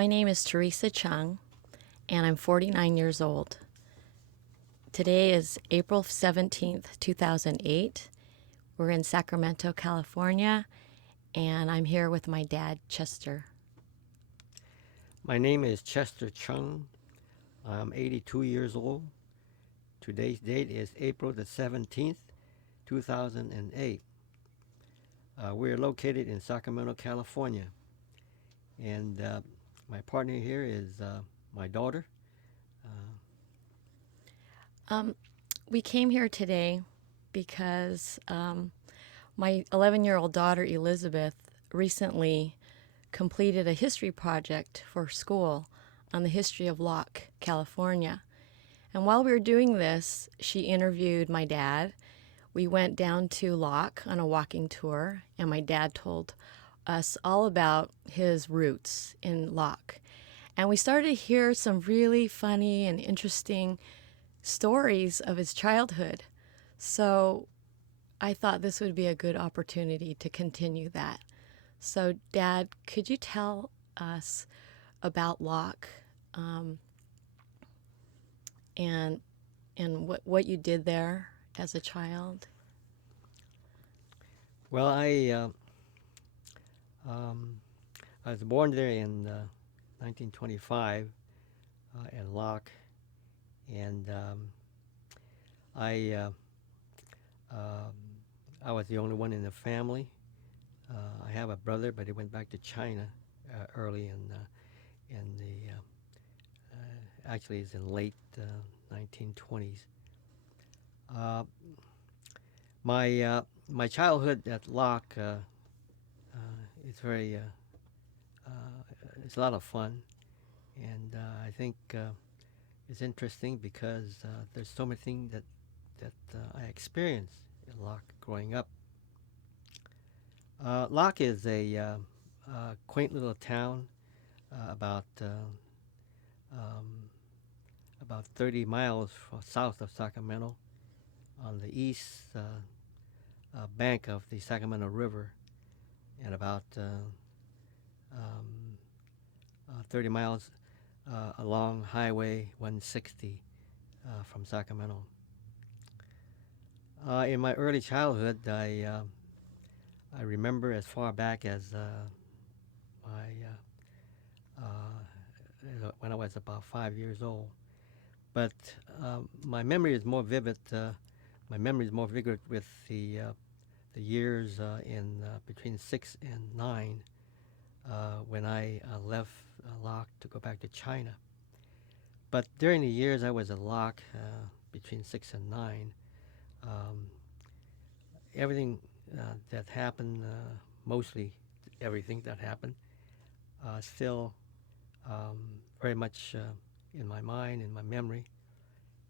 My name is Teresa Cheung, and I'm 49 years old. Today is April 17th, 2008. We're in Sacramento, California, and I'm here with my dad, Chester. My name is Chester Cheung. I'm 82 years old. Today's date is April the 17th, 2008. We're located in Sacramento, California. And my partner here is my daughter. We came here today because my 11-year-old daughter, Elizabeth, recently completed a history project for school on the history of Locke, California. And while we were doing this, she interviewed my dad. We went down to Locke on a walking tour, and my dad told us all about his roots in Locke. And we started to hear some really funny and interesting stories of his childhood. So I thought this would be a good opportunity to continue that. So, Dad, could you tell us about Locke and what you did there as a child? Well, um, I was born there in 1925 in Locke. And I, uh, um, I was the only one in the family. I have a brother, but he went back to China early in the actually it's in late 1920s. Uh, my childhood at Locke is very it's a lot of fun, and I think it's interesting because there's so many things that I experienced in Locke growing up. Locke is a quaint little town um, about 30 miles south of Sacramento on the east bank of the Sacramento River, and about 30 miles along Highway 160 from Sacramento. In my early childhood, I remember as far back as my when I was about 5 years old. But my memory is more vivid. My memory is more vivid with the years in between 6 and 9 when I left Locke to go back to China. But during the years I was at Locke between 6 and 9, um, everything that happened, mostly everything that happened, still very much in my mind, in my memory,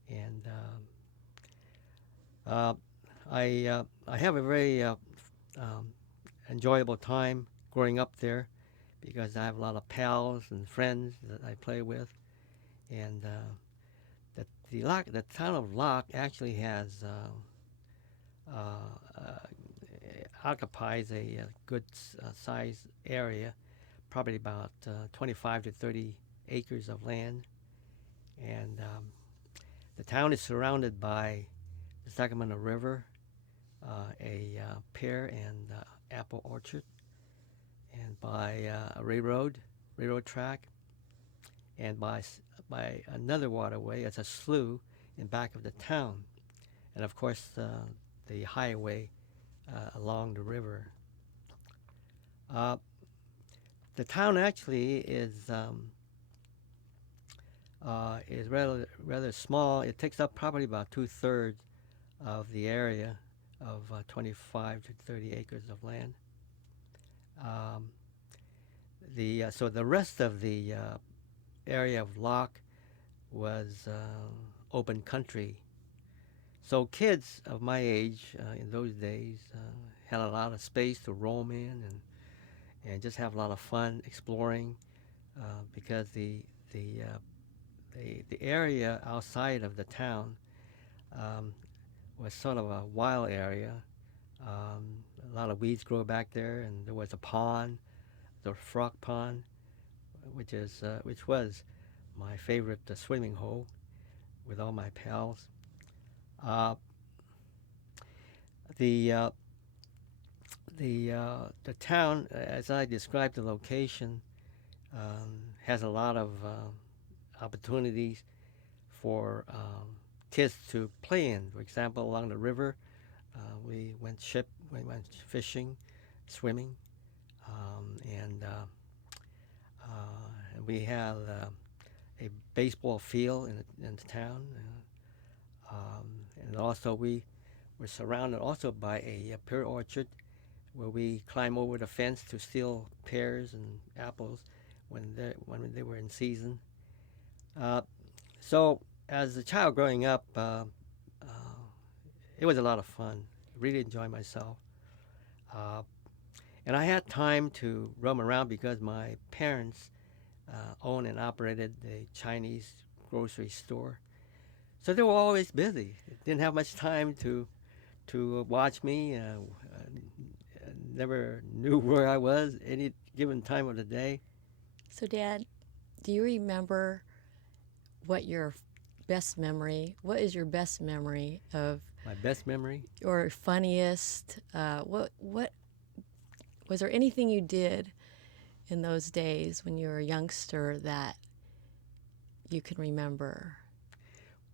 and I have a very um, enjoyable time growing up there because I have a lot of pals and friends that I play with, and the town of Locke actually has occupies a good size area, probably about 25 to 30 acres of land, and the town is surrounded by the Sacramento River, a pear and apple orchard, and by a railroad track, and by another waterway. It's a slough in back of the town, and of course the highway along the river. Uh, the town actually is rather small. It takes up probably about 2/3 of the area of 25 to 30 acres of land. Um, so the rest of the area of Locke was open country. So kids of my age in those days had a lot of space to roam in and just have a lot of fun exploring because the, uh, the area outside of the town um, was sort of a wild area. A lot of weeds grow back there, and there was a pond, the frog pond, which was my favorite swimming hole with all my pals. Uh, the uh, the town, as I described the location, has a lot of opportunities for kids to play in. For example, along the river, we went fishing, swimming, and we have a baseball field in the town, and also we were surrounded also by a pear orchard where we climb over the fence to steal pears and apples when they were in season. Uh, so as a child growing up, it was a lot of fun. Really enjoyed myself. Uh, and I had time to roam around because my parents owned and operated a Chinese grocery store. So they were always busy. Didn't have much time to watch me. Never knew where I was any given time of the day. So, Dad, do you remember what your best memory? What is your best memory of, My best memory. or funniest? What was there anything you did in those days when you were a youngster that you can remember?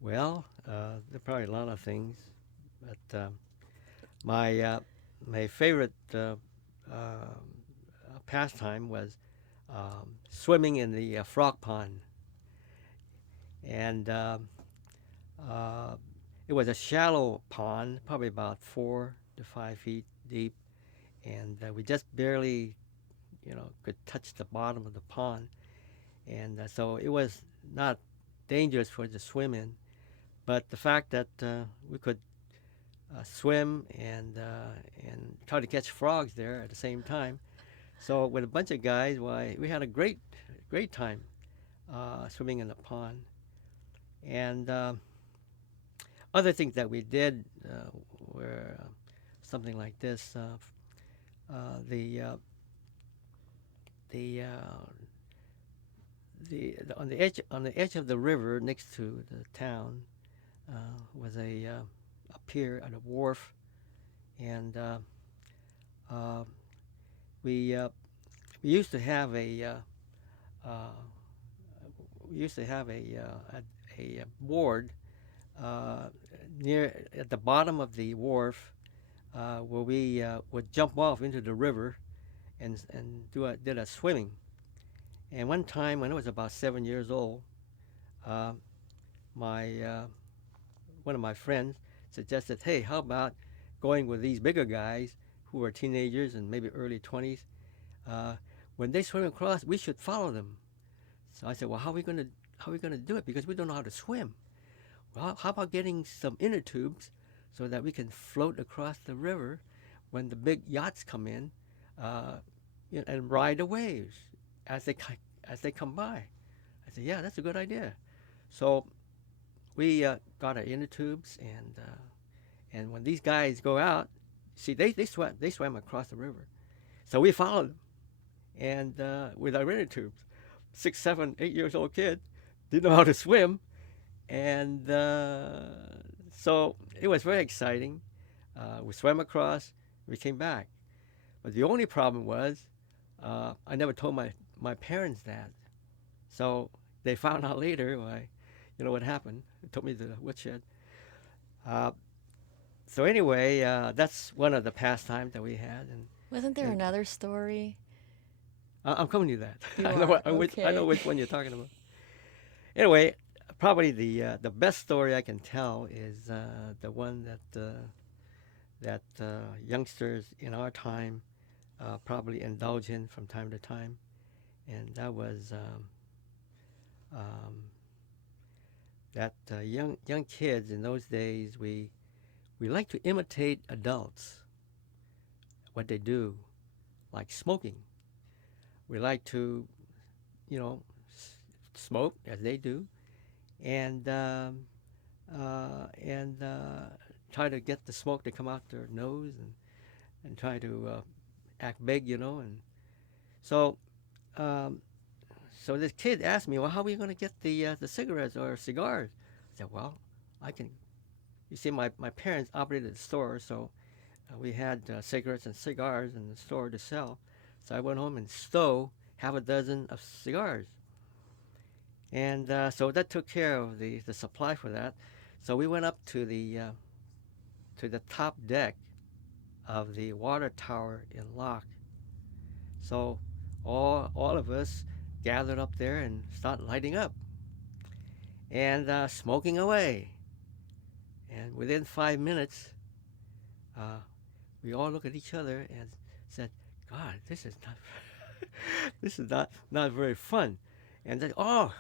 Well, there are probably a lot of things, but my favorite pastime was swimming in the frog pond, and uh, it was a shallow pond, probably about 4 to 5 feet deep, and we just barely, could touch the bottom of the pond, and so it was not dangerous for us to swim in. But the fact that we could swim and try to catch frogs there at the same time, so with a bunch of guys, why we had a great time swimming in the pond. And other things that we did were something like this: the the on the edge of the river next to the town was a pier and a wharf, and uh, we we used to have uh, we used to have a board uh, near at the bottom of the wharf where we would jump off into the river and did a swimming. And one time when I was about 7 years old, uh, my one of my friends suggested, "Hey, how about going with these bigger guys who are teenagers and maybe early 20s? Uh, when they swim across, we should follow them." So I said, "Well, how are we gonna do it? Because we don't know how to swim. Well, how about getting some inner tubes so that we can float across the river when the big yachts come in, uh, and ride the waves as they come by?" I said, "Yeah, that's a good idea." So we got our inner tubes, and when these guys go out, see they swam across the river, so we followed them, and with our inner tubes, 6, 7, 8 years old kid didn't know how to swim, and so it was very exciting. We swam across, we came back, but the only problem was I never told my parents that, so they found out later. Why, what happened. They took me to the woodshed. Uh, so anyway, that's one of the pastimes that we had, Wasn't there and another story? I'm coming to that. You are I know okay. which one you're talking about. Anyway, probably the best story I can tell is the one that youngsters in our time probably indulge in from time to time, and that was um, that young kids in those days we like to imitate adults what they do, like smoking. We like to you know smoke as they do, and try to get the smoke to come out their nose and try to act big, and so um, so this kid asked me, well, how are we going to get the cigarettes or cigars? I said, well, I can. You see, my parents operated a store, so we had cigarettes and cigars in the store to sell. So I went home and stole half a dozen of cigars. And so that took care of the supply for that. So we went up to the top deck of the water tower in Locke. So all of us gathered up there and start lighting up and smoking away. And within 5 minutes, uh, we all looked at each other and said, "God, this is not this is not very fun." And then, oh,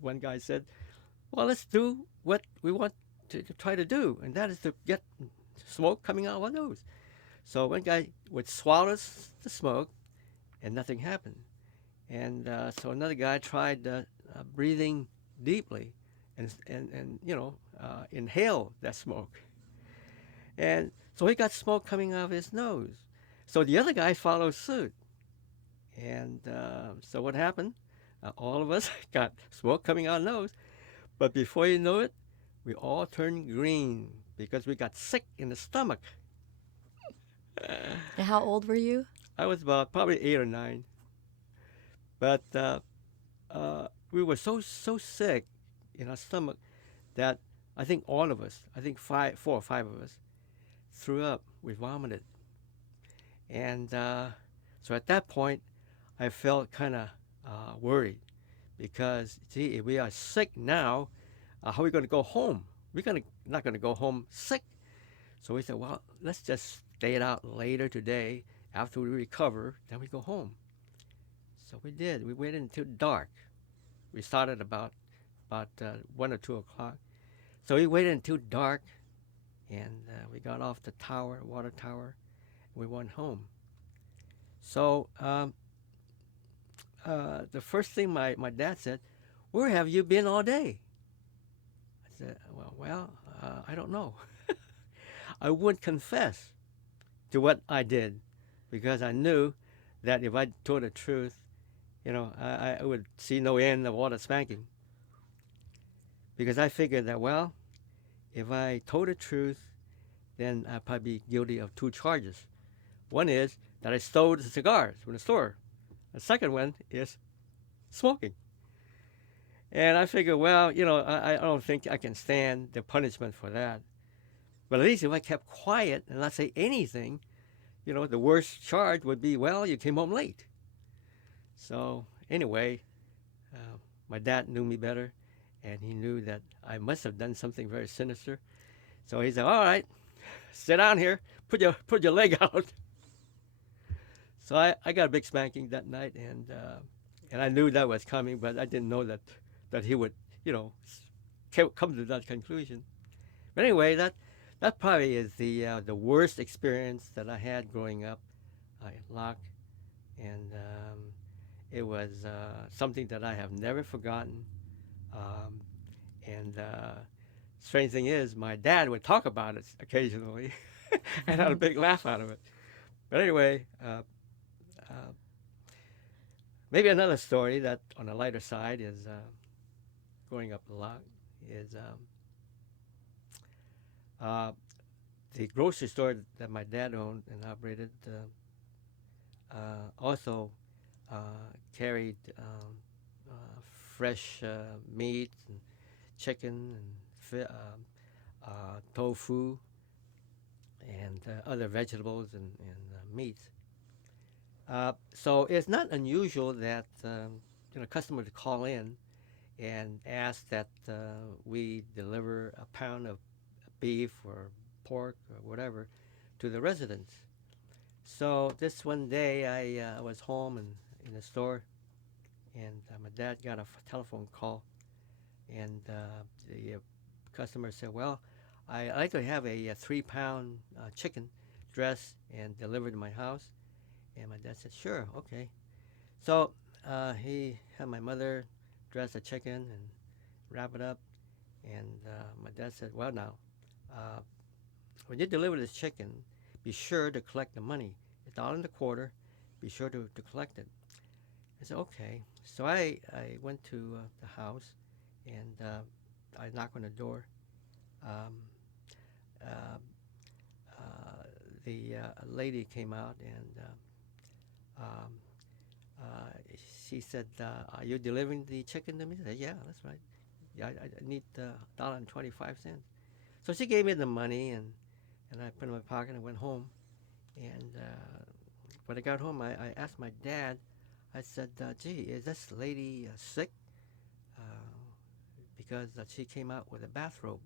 one guy said, "Well, let's do what we want to try to do, and that is to get smoke coming out of our nose." So one guy would swallow the smoke, and nothing happened. And so another guy tried breathing deeply, and inhale that smoke. And so he got smoke coming out of his nose. So the other guy followed suit. And so what happened? All of us got smoke coming out of our nose. But before you know it, we all turned green because we got sick in the stomach. And how old were you? I was about probably 8 or 9. But we were so sick in our stomach that I think all of us, I think 4 or 5 of us, threw up. We vomited. And so at that point, I felt kind of worried because, gee, if we are sick now, how are we going to go home? Not going to go home sick. So we said, well, let's just stay it out later today. After we recover, then we go home. So we did. We waited until dark. We started about 1 or 2 o'clock. So we waited until dark, and we got off the tower, water tower, and we went home. So the first thing my dad said, "Where have you been all day?" I said, well, I don't know. I wouldn't confess to what I did because I knew that if I told the truth, I would see no end of all the spanking. Because I figured that, well, if I told the truth, then I'd probably be guilty of 2 charges. One is that I stole the cigars from the store. The second one is smoking. And I figured, well, I don't think I can stand the punishment for that. But at least if I kept quiet and not say anything, the worst charge would be, well, you came home late. So anyway, my dad knew me better, and he knew that I must have done something very sinister. So he said, "All right, sit down here, put your leg out." So I got a big spanking that night, and I knew that was coming, but I didn't know that he would, come to that conclusion. But anyway, that probably is the worst experience that I had growing up in Locke, and it was something that I have never forgotten. Um, and strange thing is, my dad would talk about it occasionally, and had a big laugh out of it. But anyway, uh, maybe another story that on the lighter side is growing up a lot is the grocery store that my dad owned and operated also carried fresh meat and chicken and tofu and other vegetables and meats. So it's not unusual that customers call in and ask that we deliver a pound of beef or pork or whatever to the residents. So this one day I was home and in the store, and my dad got a telephone call, and the customer said, "Well, I'd like to have a 3-pound chicken dressed and delivered to my house." And my dad said, "Sure, okay." So he had my mother dress the chicken and wrap it up, and my dad said, "Well, now, when you deliver this chicken, be sure to collect the money. $1.25. Be sure to collect it." I said, okay. So I went to the house and I knocked on the door. Um, uh, the lady came out and um, uh, she said, "Are you delivering the chicken to me?" I said, "Yeah, that's right. Yeah, I need $1.25." So she gave me the money and I put it in my pocket and went home. And when I got home, I asked my dad. I said, "Gee, is this lady sick?" Uh, because she came out with a bathrobe,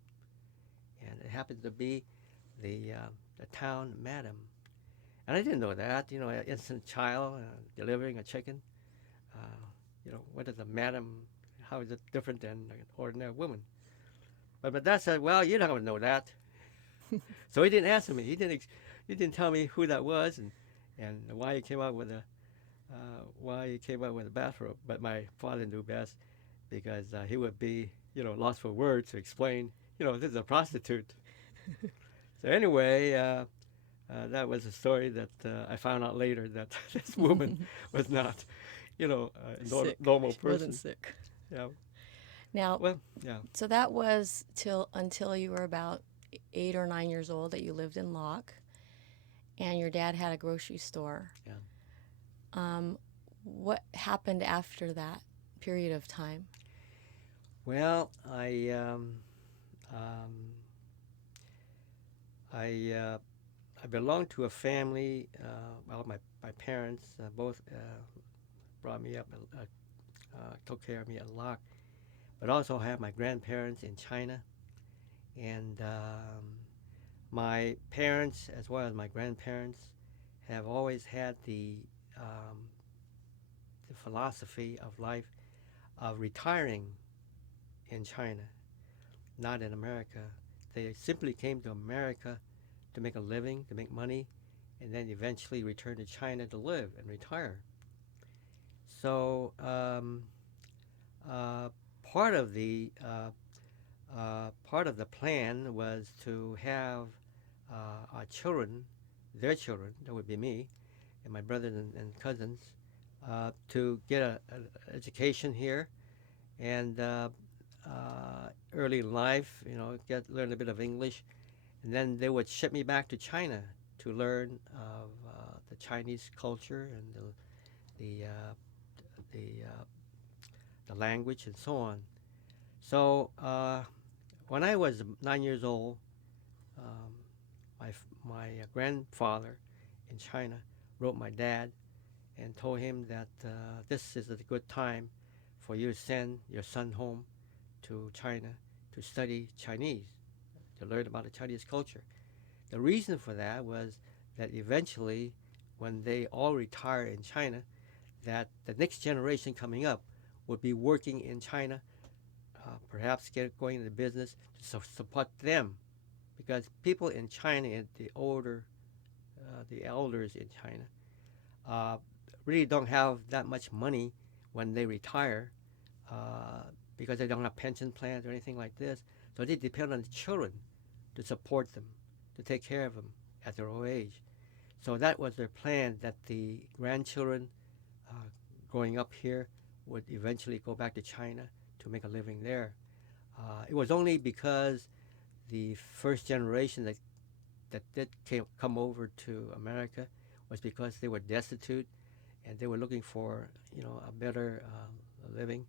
and it happened to be the town madam. And I didn't know that. You know, an innocent child delivering a chicken. Uh, what is a madam? How is it different than an ordinary woman? But my dad said, "Well, you don't know that." So he didn't answer me. He didn't tell me who that was and why he came out with a bathrobe. But my father knew best because he would be lost for words to explain. This is a prostitute. So anyway, that was a story that I found out later that this woman was not, a Sick. normal She wasn't person. sick. Yeah. Now, Well, yeah. so that was till until you were about 8 or 9 years old that you lived in Locke, and your dad had a grocery store. Yeah. Um, what happened after that period of time? Well, um, I belonged to a family. Well, my parents both brought me up, took care of me a lot. But also I have my grandparents in China, and my parents as well as my grandparents have always had the philosophy of life of retiring in China, not in America. They simply came to America to make a living, to make money, and then eventually return to China to live and retire. So uh, part of the part of the plan was to have our children, their children, that would be me, and my brothers and cousins, to get an education here and early in life, learn a bit of English, and then they would ship me back to China to learn of the Chinese culture and the the language and so on. So when I was 9 years old, um, my grandfather in China wrote my dad and told him that this is a good time for you to send your son home to China to study Chinese, to learn about the Chinese culture. The reason for that was that eventually, when they all retire in China, that the next generation coming up would be working in China, perhaps going into business to support them, because people in China, the elders in China, uh, really don't have that much money when they retire, uh, because they don't have pension plans or anything like this. So they depend on the children to support them, to take care of them at their old age. So that was their plan, that the grandchildren uh, growing up here would eventually go back to China to make a living there. It was only because the first generation that did come over to America was because they were destitute and they were looking for a better living.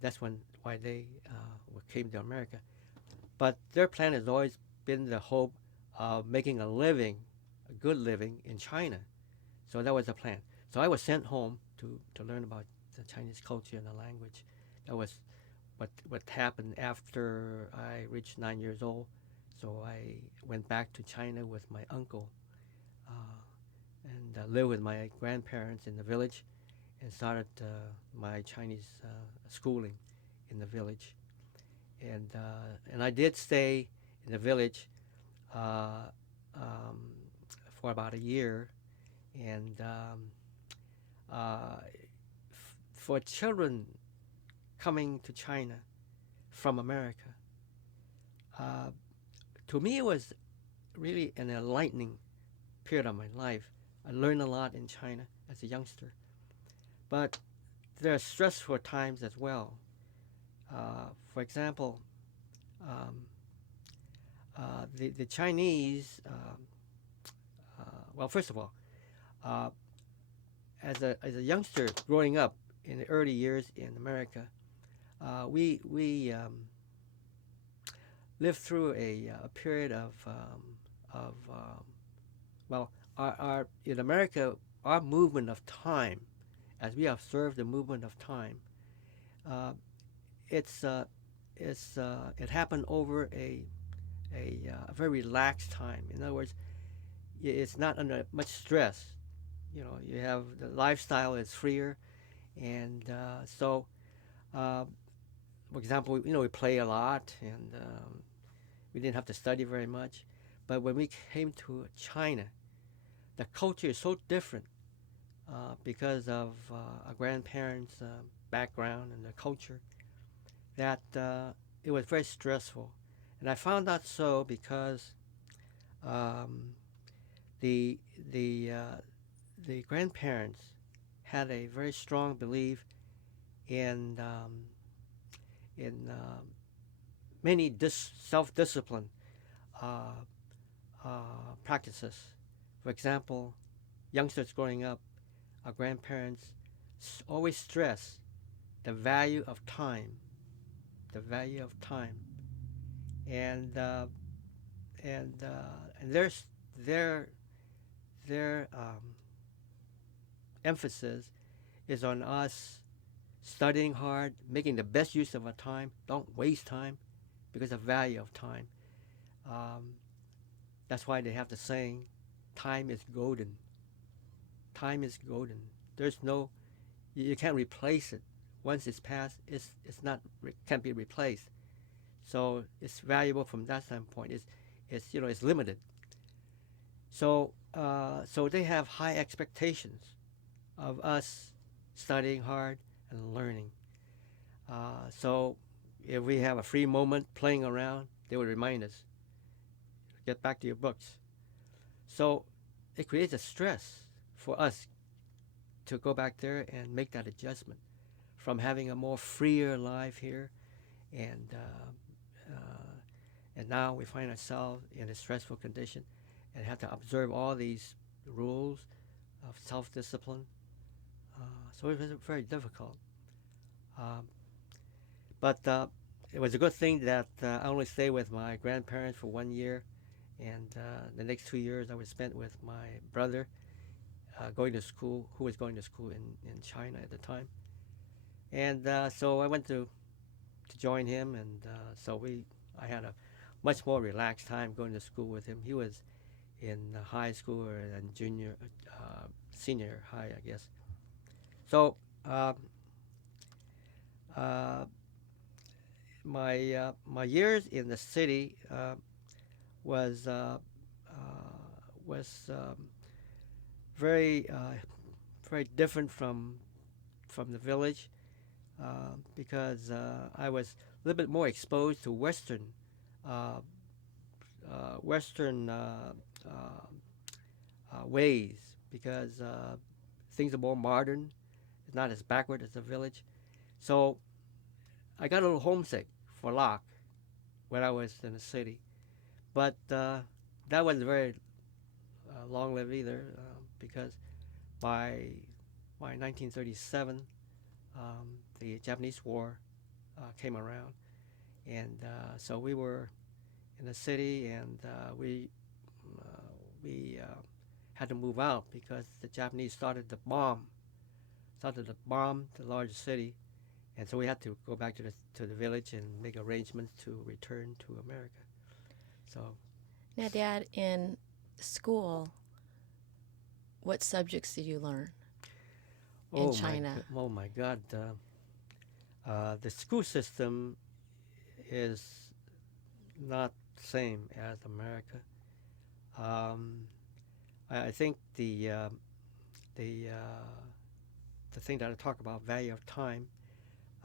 That's why they came to America. But their plan has always been the hope of making a living, a good living in China. So that was the plan. So I was sent home to learn about the Chinese culture and the language. That was what happened after I reached 9 years old. So I went back to China with my uncle and lived with my grandparents in the village and started my Chinese schooling in the village. And I did stay in the village uh, um, for about a year. And for children coming to China from America, uh, to me it was really an enlightening period of my life. I learned a lot in China as a youngster. But there are stressful times as well. For example, um, the Chinese, well, first of all, uh, as a youngster growing up in the early years in America, we lived through a period of well, our in America, our movement of time, as we observe the movement of time, uh, it's it happened over a very relaxed time. In other words, it's not under much stress. You know, you have the lifestyle is freer, and so, uh, for example, you know, we play a lot, and we didn't have to study very much. But when we came to China, the culture is so different because of our grandparents' background and the culture that it was very stressful. And I found out so because um, the the the grandparents had a very strong belief in many self-discipline uh, practices. For example, youngsters growing up, our grandparents always stress the value of time, the value of time, and and their their emphasis is on us studying hard, making the best use of our time. Don't waste time because of value of time. Um, that's why they have the saying, "Time is golden." Time is golden. There's no you can't replace it. Once it's passed, it's not can't be replaced. So it's valuable from that standpoint. It's you know it's limited. So so they have high expectations of us studying hard and learning. So if we have a free moment playing around, they would remind us, get back to your books. So it creates a stress for us to go back there and make that adjustment from having a more freer life here and and now we find ourselves in a stressful condition and have to observe all these rules of self-discipline. So it was very difficult. Um, but it was a good thing that I only stayed with my grandparents for 1 year, and the next 2 years I was spent with my brother going to school, who was going to school in China at the time. And so I went to join him, and so I had a much more relaxed time going to school with him. He was in high school or in junior, senior high, I guess. So uh, uh, my years in the city was was very very different from the village because I was a little bit more exposed to uh, Western ways because things are more modern. It's not as backward as the village. So I got a little homesick for Locke when I was in the city, but that wasn't very long-lived either because by 1937, the Japanese War came around, and so we were in the city, and we had to move out because the Japanese started to bomb the large city, and so we had to go back to the village and make arrangements to return to America. So, Now, Dad, in school, what subjects did you learn in China? oh my God, the school system is not the same as America. Um, I think the the thing that I talk about, value of time,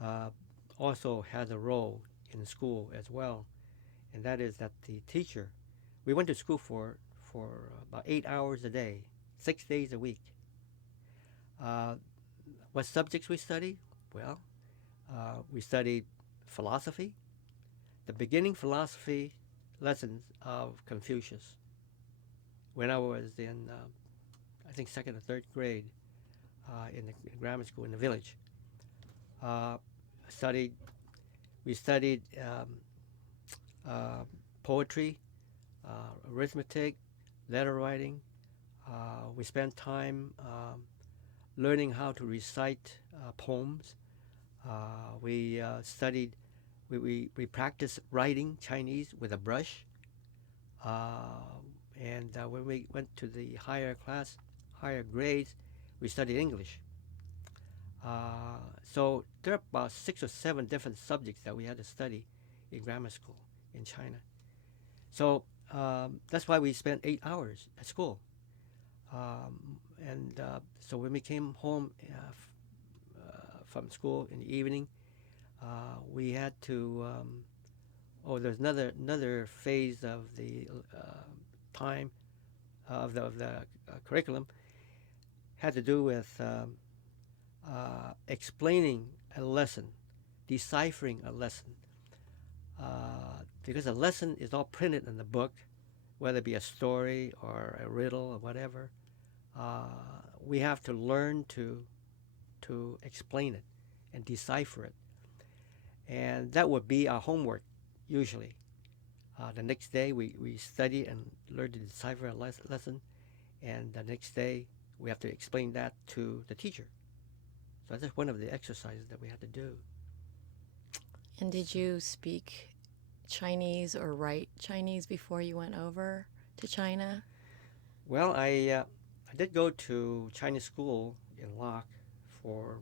uh, also has a role in school as well, and that is that the teacher, we went to school for about 8 hours a day, 6 days a week. Uh, What subjects we studied? Well, we studied philosophy, the beginning philosophy lessons of Confucius. When I was in, I think, second or third grade in the grammar school in the village, uh, studied. We studied uh, poetry, arithmetic, letter writing. We spent time learning how to recite poems. We studied, we practiced writing Chinese with a brush. And when we went to the higher grades, we studied English. So there are about 6 or 7 different subjects that we had to study in grammar school in China. So that's why we spent 8 hours at school. And so when we came home from school in the evening, we had to. There's another phase of the time of the curriculum had to do with explaining a lesson, deciphering a lesson. Because a lesson is all printed in the book, whether it be a story or a riddle or whatever, we have to learn to explain it and decipher it. And that would be our homework, usually. The next day, we study and learn to decipher a lesson, and the next day, we have to explain that to the teacher. So that's one of the exercises that we had to do. And did you speak Chinese or write Chinese before you went over to China? Well, I did go to Chinese school in Locke for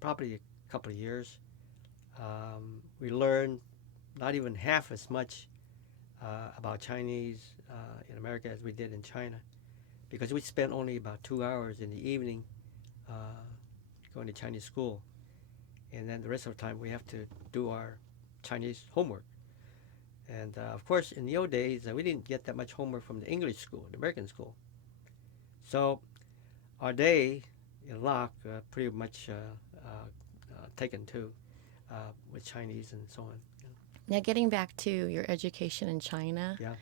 probably a couple of years. We learned not even half as much about Chinese in America as we did in China, because we spent only about 2 hours in the evening uh, going to Chinese school, and then the rest of the time we have to do our Chinese homework. And of course, in the old days, we didn't get that much homework from the English school, the American school. So our day in Locke pretty much taken too with Chinese and so on. Now, getting back to your education in China, Yeah.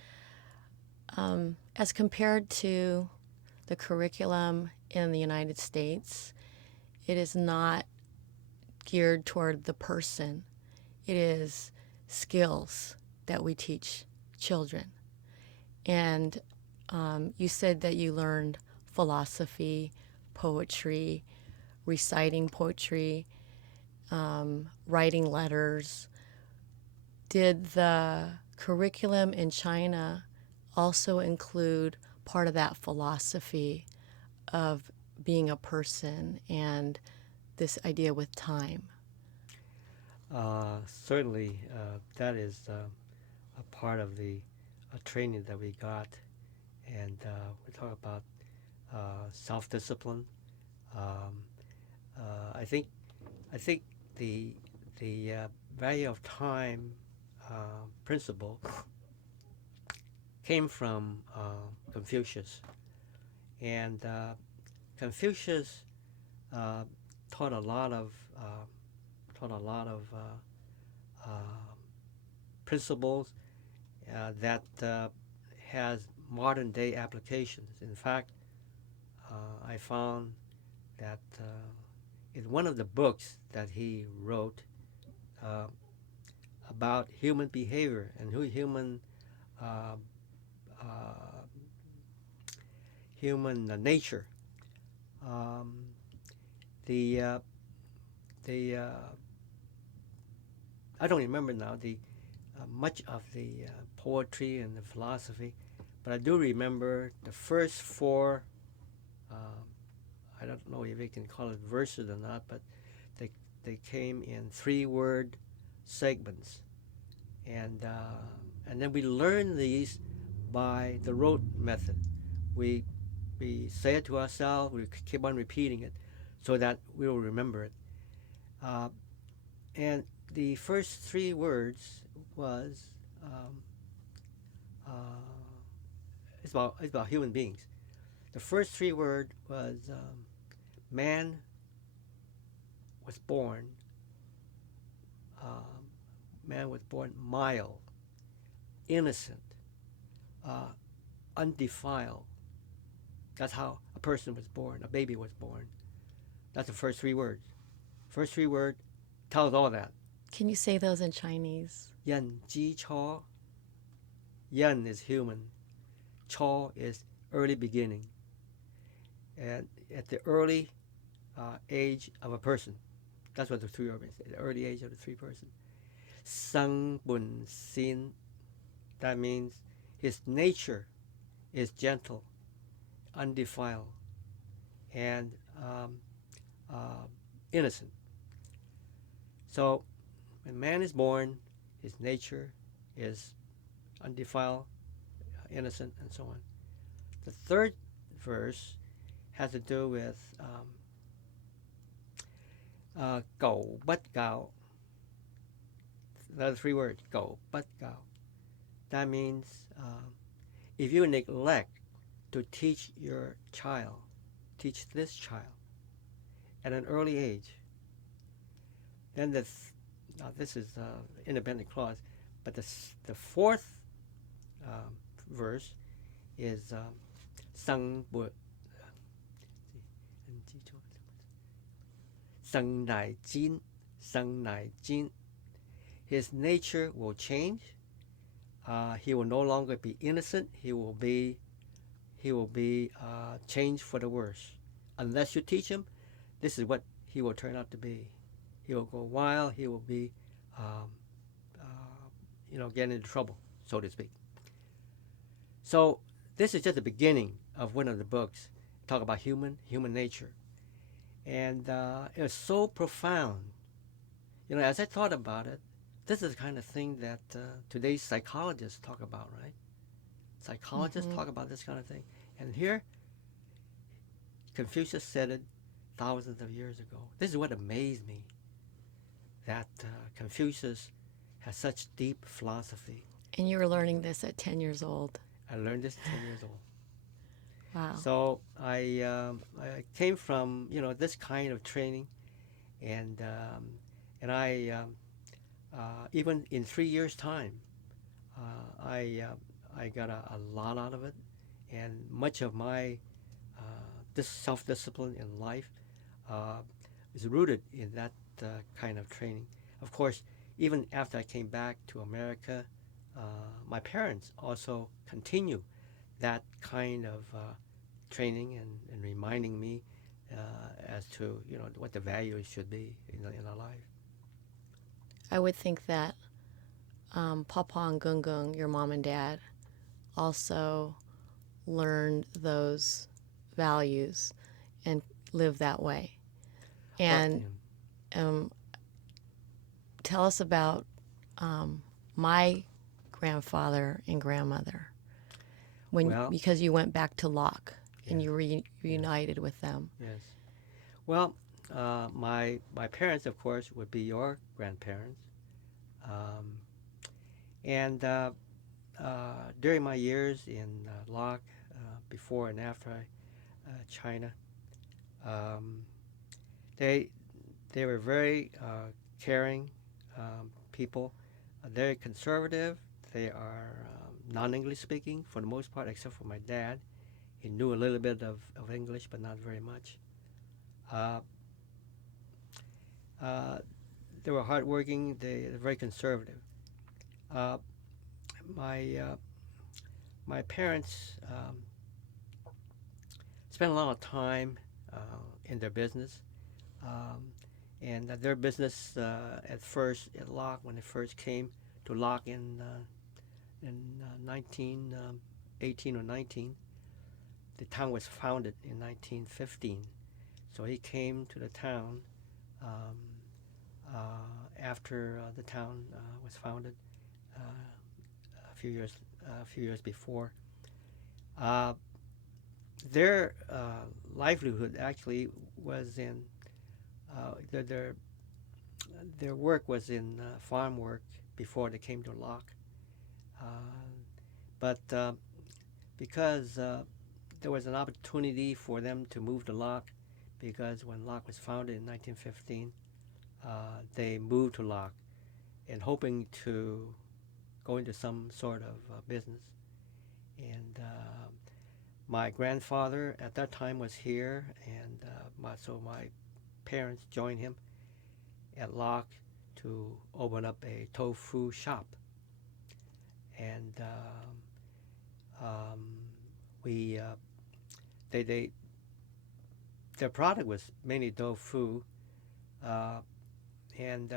as compared to the curriculum in the United States, it is not geared toward the person. It is skills that we teach children. And you said that you learned philosophy, poetry, reciting poetry, writing letters. Did the curriculum in China also include part of that philosophy of being a person and this idea with time? Certainly, that is a part of the training that we got, and we talk about self-discipline. Um, I think the value of time principle came from Confucius, and Confucius uh, taught a lot of uh, principles that has modern day applications. In fact, I found that in one of the books that he wrote uh, about human behavior and uh, uh, human nature, um, the the I don't remember now the much of the poetry and the philosophy, but I do remember the first 4. I don't know if you can call it verses or not, but they they came in 3-word segments, and then we learn these by the rote method. We we say it to ourselves. We keep on repeating it, so that we will remember it. Uh, and the first 3 words was uh, it's about human beings. The first 3 word was man, was born, man was born mild, innocent, uh, undefiled. That's how a person was born, a baby was born. That's the first three words. First three words tells all that. Can you say those in Chinese? Yan ji cho. Yan is human. Cho is early beginning. And at the early age of a person, that's what the three words is. The early age of the three person. Sang bun sin. That means his nature is gentle, undefiled, and innocent. So when man is born, his nature is undefiled, innocent, and so on. The third verse has to do with cầu bất gạo. Another three words, cầu bất gạo. That means if you neglect to teach your child, teach this child at an early age, then now this is independent clause, but the fourth verse is sang bu sang nai jin, sang nai jin. His nature will change. He will no longer be innocent. He will be changed for the worse. Unless you teach him, this is what he will turn out to be. He will go wild. He will be, get into trouble, so to speak. So this is just the beginning of one of the books. Talk about human nature, and it was so profound. As I thought about it, this is the kind of thing that today's psychologists talk about, right? Psychologists talk about this kind of thing, and here Confucius said it thousands of years ago. This is what amazed me, that Confucius has such deep philosophy. And you were learning this at 10 years old. I learned this at 10 years old. Wow. So I came from this kind of training, and I even in 3 years' time, I got a lot out of it, and much of my this self-discipline in life is rooted in that kind of training. Of course, even after I came back to America, my parents also continue that kind of training and reminding me as to what the values should be in our life. I would think that Papa and Gung, your mom and dad, also learned those values and lived that way. And tell us about my grandfather and grandmother, because you went back to Locke and you reunited with them. Yes. Well, my parents, of course, would be your grandparents, and during my years in Locke, before and after China, they were very caring people, very conservative. They are non-English speaking for the most part, except for my dad. He knew a little bit of English, but not very much. They were hardworking. They're very conservative. My parents spent a lot of time in their business, and their business at first at Locke, when they first came to Locke in 1918 or 19, the town was founded in 1915. So he came to the town after the town was founded a few years before. Their livelihood actually was in their work was in farm work before they came to Locke, but because there was an opportunity for them to move to Locke, because when Locke was founded in 1915, they moved to Locke and hoping to go into some sort of business. And my grandfather at that time was here, and so my parents joined him at Locke to open up a tofu shop. And um, we they their product was mainly tofu, uh, and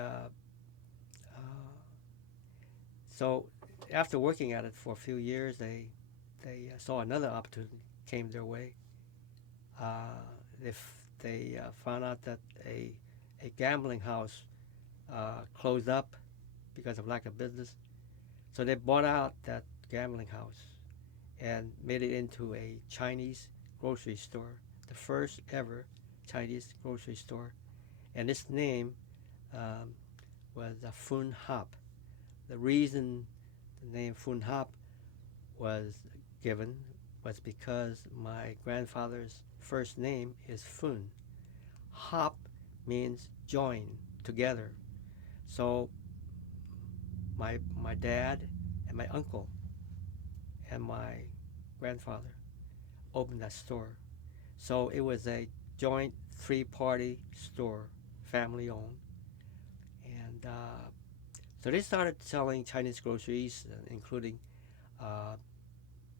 so after working at it for a few years, they saw another opportunity came their way. Uh, they found out that a gambling house closed up because of lack of business, so they bought out that gambling house and made it into a Chinese grocery store, the first ever Chinese grocery store, and its name um, was Fun Hop. The reason the name Fun Hop was given was because my grandfather's first name is Fun. Hop means join, together. So my dad and my uncle and my grandfather opened that store. So it was a joint three-party store, family owned. And so they started selling Chinese groceries, including uh,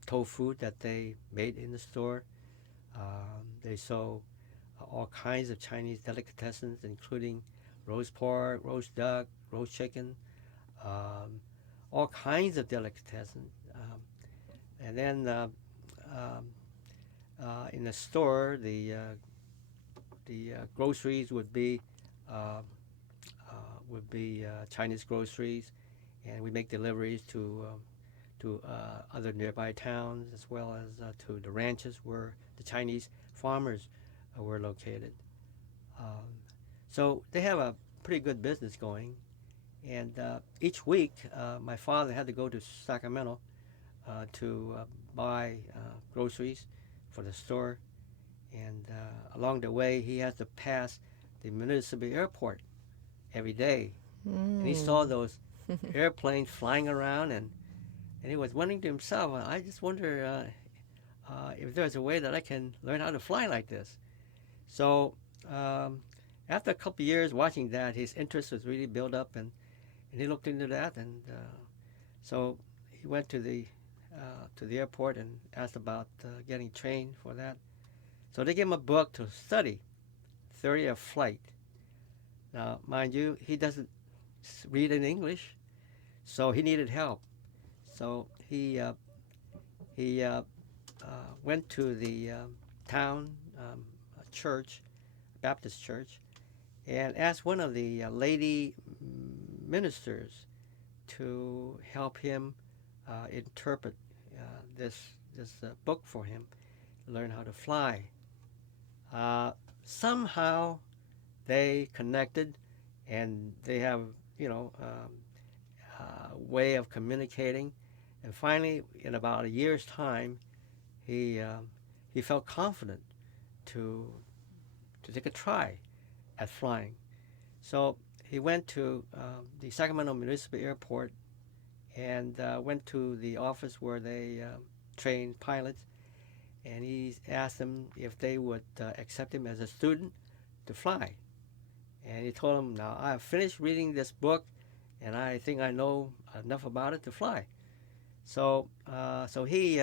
tofu that they made in the store. They sold all kinds of Chinese delicatessens, including roast pork, roast duck, roast chicken, um, all kinds of delicatessens. And then um, in the store, the groceries uh, Chinese groceries, and we make deliveries to other nearby towns as well as to the ranches where the Chinese farmers were located. Um, so they have a pretty good business going. And each week, my father had to go to Sacramento to buy groceries for the store. And along the way, he has to pass the municipal airport every day. And he saw Mm. those airplanes flying around, and he was wondering to himself, I just wonder if there's a way that I can learn how to fly like this. So um, after a couple of years watching that, his interest was really built up, and he looked into that, and so he went to the airport and asked about getting trained for that. So they gave him a book to study, Theory of Flight. Now, mind you, he doesn't read in English, so he needed help. So he went to the town church, Baptist church, and asked one of the lady ministers to help him interpret this book for him, learn how to fly. Uh, Somehow they connected, and they have way of communicating. And finally, in about a year's time, he he felt confident to take a try at flying. So he went to the Sacramento Municipal Airport and went to the office where they train pilots, and he asked them if they would accept him as a student to fly. And he told them, "Now I have finished reading this book, and I think I know enough about it to fly." So so he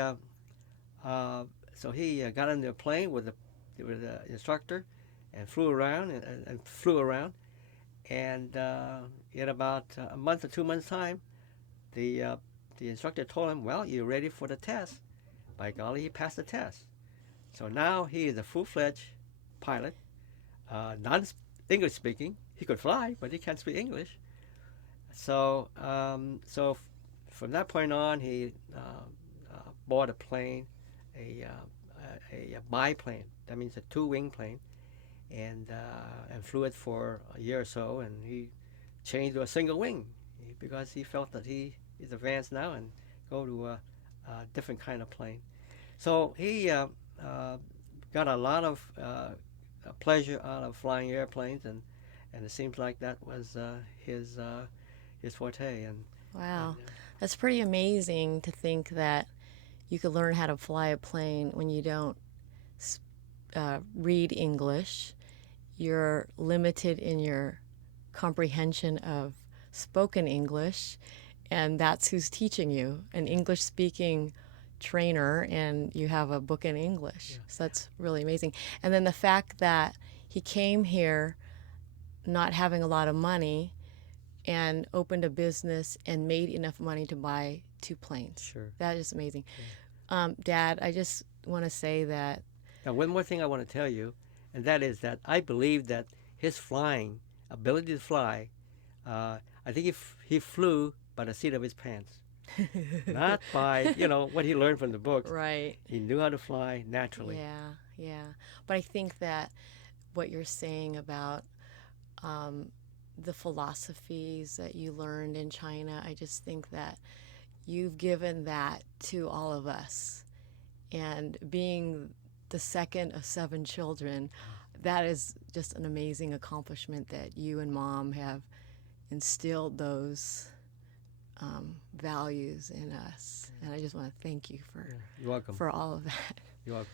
got into a plane with the instructor and flew around and flew around. And in about a month or 2 months' time, the uh, the instructor told him, "Well, you're ready for the test." By golly, he passed the test. So now he is a full-fledged pilot, non English speaking. He could fly, but he can't speak English. So from that point on, he bought a plane, a, a biplane. That means a two-wing plane, and flew it for a year or so, and he changed to a single wing because he felt that he is advanced now and go to a different kind of plane. So he got a lot of pleasure out of flying airplanes, and it seems like that was his forte. And Wow. That's pretty amazing to think that you could learn how to fly a plane when you don't read English. You're limited in your comprehension of spoken English, and that's who's teaching you, an English speaking trainer, and you have a book in English. yeah, So that's really amazing. And then the fact that he came here not having a lot of money and opened a business and made enough money to buy 2 planes. sure. That is amazing. Yeah. Dad, I just want to say that. Now, one more thing I want to tell you, and that is that I believe that his flying ability to fly, I think he flew by the seat of his pants, not by what he learned from the books. Right. He knew how to fly naturally. Yeah, yeah. But I think that what you're saying about the philosophies that you learned in China, I just think that you've given that to all of us. And being the second of 7 children, that is just an amazing accomplishment that you and Mom have instilled those values in us. And I just want to thank you Yeah, you're welcome. for all of that. You're welcome.